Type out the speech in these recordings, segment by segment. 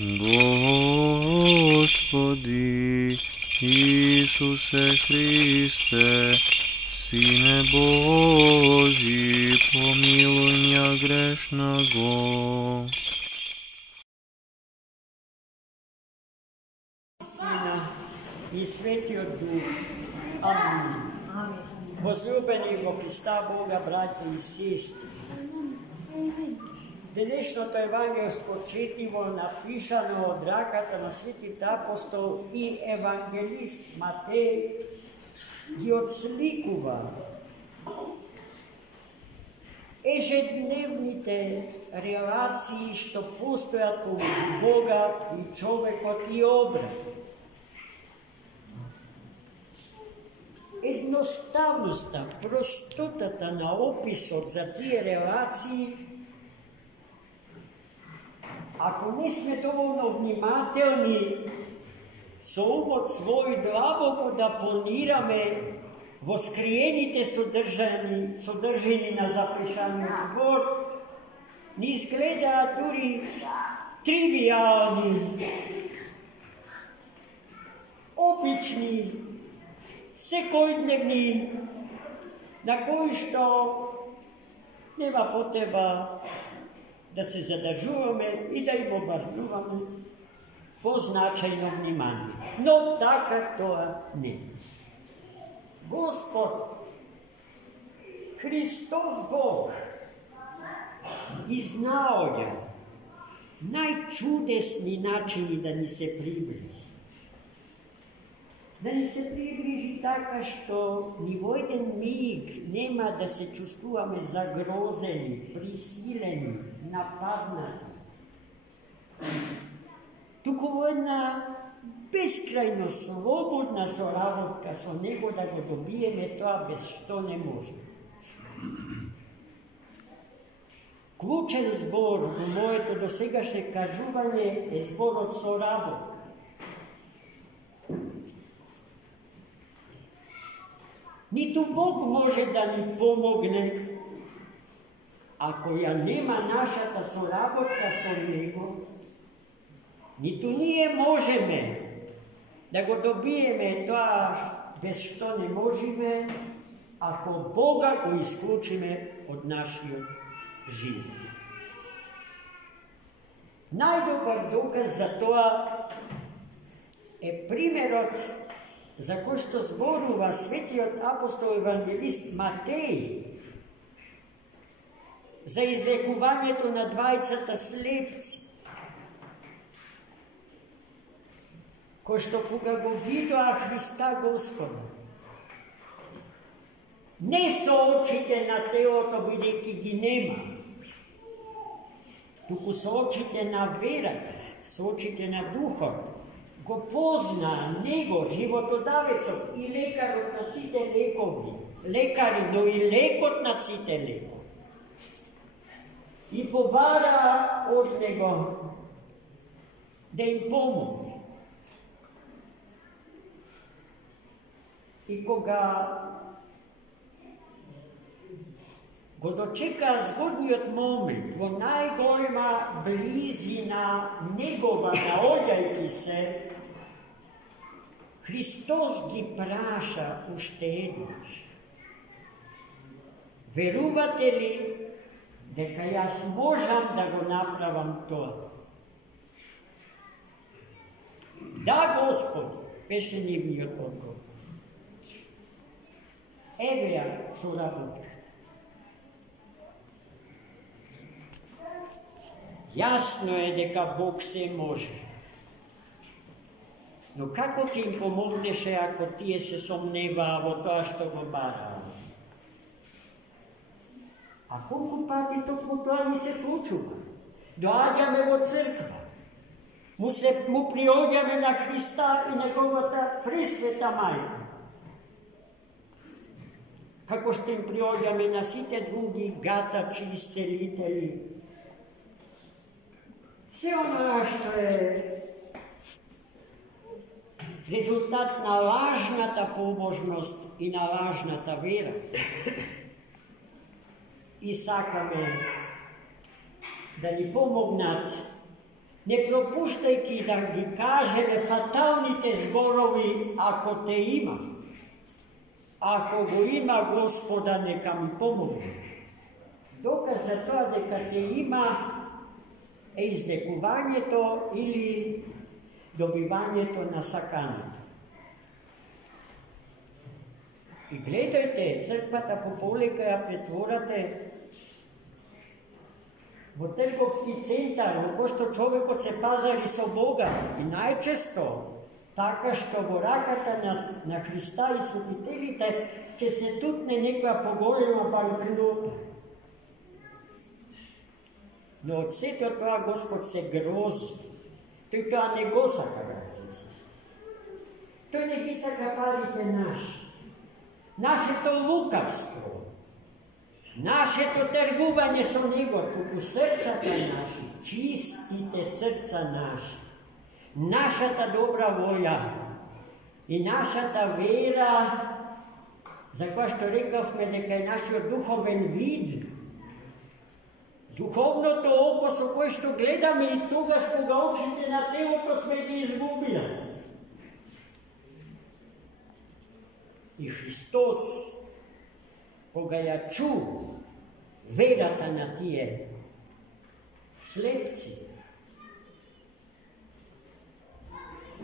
Господи Исусе Христе, Сине Божий, помилуй меня грешного. Сина и Светиот Дух. Амин. Возлюбени во Христа Бога, братя и сестри. Денешното евангелско четиво напишано од раката на светите апостол и евангелист Матеј ги отсликува ежедневните релации што постојат помеѓу Бога и човекот и обратно. Едноставноста, простотата на описот за тие релации, ако не сме доволно внимателни со умот свој длабоко да понираме во скриените содржини на запишаниот збор, ни изгледаат дури тривијални, обични, секојдневни, на кои што нема потреба да се задржуваме и да им обрнуваме позначајно внимание. Но така тоа не. Господ Христос Бог изнаоѓа најчудесни начини да ни се приближи. Да ни се приближи така што ни во еден миг нема да се чувствуваме загрозени, присилени, нападнати. Туку во една бескрајно слободна соработка со Него да го добиеме тоа без што не можеме. Клучен збор во моето досегашно кажување е зборот соработка. Ниту Бог може да ни помогне ако ја нема нашата соработка со Него, ниту ние можеме да го добиеме тоа без што не можеме, ако Бога го исклучиме од нашиот живот. Најдобар доказ за тоа е примерот за кој што зборува светиот апостол евангелист Матеј за излекувањето на двајцата слепци, кој што кога го видоа Христа Господа, не со очите на телото, бидејќи ги нема, туку со очите на верата, со очите на духот, го познаа Него, животодавецот и лекарот на сите лекови, лекари, но и лекот на сите лекови. И побараа од Него да им помогне. И кога го дочекаа згодниот момент, во најголема близина Негова наоѓајќи се, Христос ги праша уште еднаш: верувате ли дека јас можам да го направам тоа? Да, Господи, беше нивниот одговор. Еве ја соработка. Јасно е дека Бог се може. Но како ќе им помогнеше ако тие се сомневаа во тоа што го бараа? А колку пати токму тоа ни се случува? Доаѓаме во црква, му приоѓаме на Христа и Неговата пресвета мајка. Како што им приоѓаме на сите други гатачи и исцелители. Се оноа што е резултат на лажната побожност и на лажната вера. И сакаме да ни помогнат не пропуштайки да ги кажеме фаталните зборови, ако те има. Ако го има Господа, нека ми помогне. Доказ за тоа дека те има е излекувањето или добивањето на саканото. И гледајте, црквата пополека ја претворате во трговски центар, во кој што човекот се пазари со Бога. И најчесто, така што во раката на Христа и светителите, ќе се тутне некоја поголема банкнота. Но од сето тоа Господ се грози. Тој тоа не го сака, браќи и сестри. Тој не ги сака парите наши. Нашето лукавство, нашето тргување со Него, туку срцата наши, чистите срца наши, нашата добра волја и нашата вера, за која што рекавме дека е нашиот духовен вид, духовното око со кое што гледаме и тогаш кога очите на телото сме ги изгубили. И Христос, кога ја чу верата на тие слепци,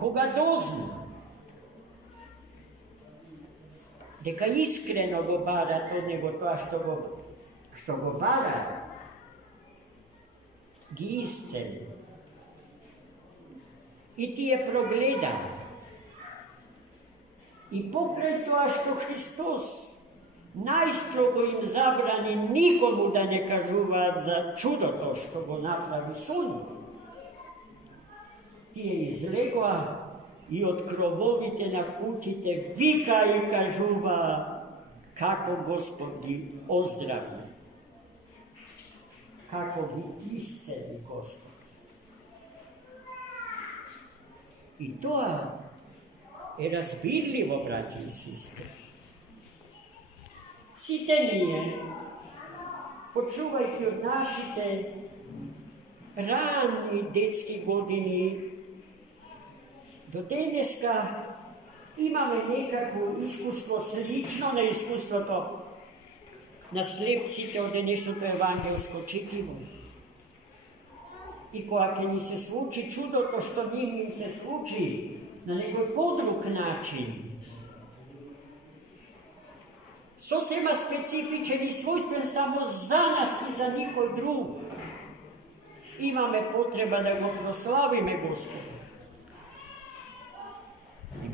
кога дозна дека искрено го барат од Него тоа што го барат, ги исцели. И тие прогледаат. И покрај тоа што Христос најстрого им забрани никому да не кажуваат за чудото што го направи со нив, тие излегоа и од крововите на куќите вика и кажува како Господ ги оздрави, како ги исцели Господ. И тоа е разбирливо, браќи и сестри. Сите ние, почувајќи од нашите ранни детски години до денеска, имаме некакво искуство слично на искуството на слепците од денешното евангелско четиво. И кога ќе ни се случи чудото што ним се случи, на некој подруг начин, сосема специфичен и својствен само за нас и за никој друг, имаме потреба да го прославиме Господа.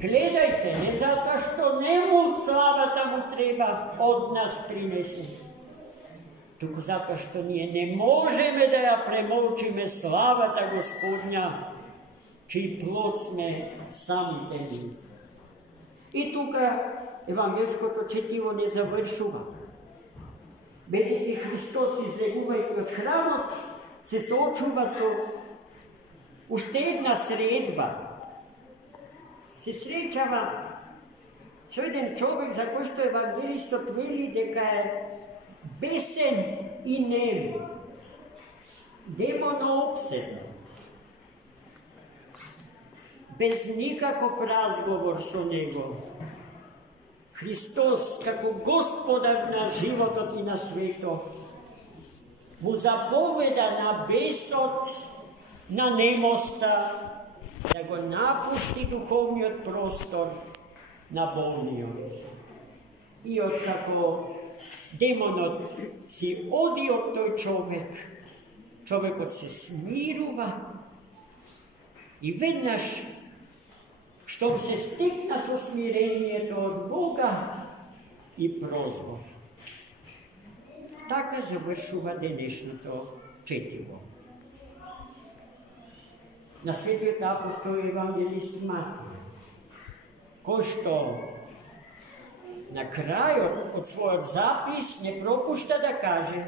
Гледајте, не затоа што нему славата му треба од нас принесен, туку затоа што ние не можеме да ја премолчиме славата Господња, чиј плод сме самите ние. И тука евангелското четиво не завршува. Бидејќи Христос, излегувајќи од храмот, се соочува со уште една средба. Се среќава со еден човек за кој што евангелистот вели дека е бесен и нем, демоноопседнат, без никаков разговор со него. Христос, како Господар на животот и на светот, му заповеда на бесот, на немоста, да го напусти духовниот простор на болниот. И откако демонот си оди од тој човек, човекот се смирува и веднаш што се стекна со смирението од Бога и прозвор. Така завршува денешното четиво. На светиот апостол евангелист Матеј, кој што на крајот од својот запис не пропушта да каже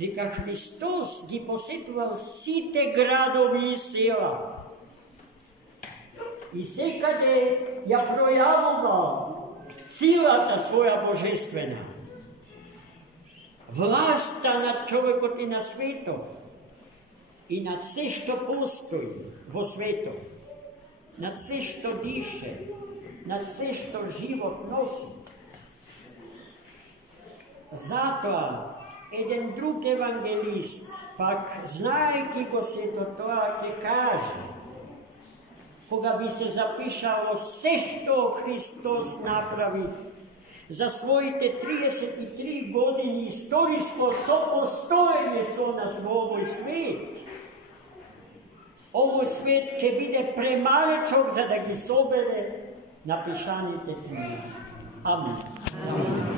дека Христос ги посетувал сите градови и села и секаде ја пројавувал силата своја божествена, власта над човекот и на светот. i nad sve što postoji vo svetu, nad sve što diše, nad sve što život nosi. Zato jedan drug evangelist, pak znajki go Svetotvorke kaže, koga bi se zapišalo sve što Hristos napravi za svojite 33 godine istorijsko sopostojenje so nas v ovoj svet. Ovoj svet, ke vide premalečok, za da gi sobere napišanite knjige. Amen.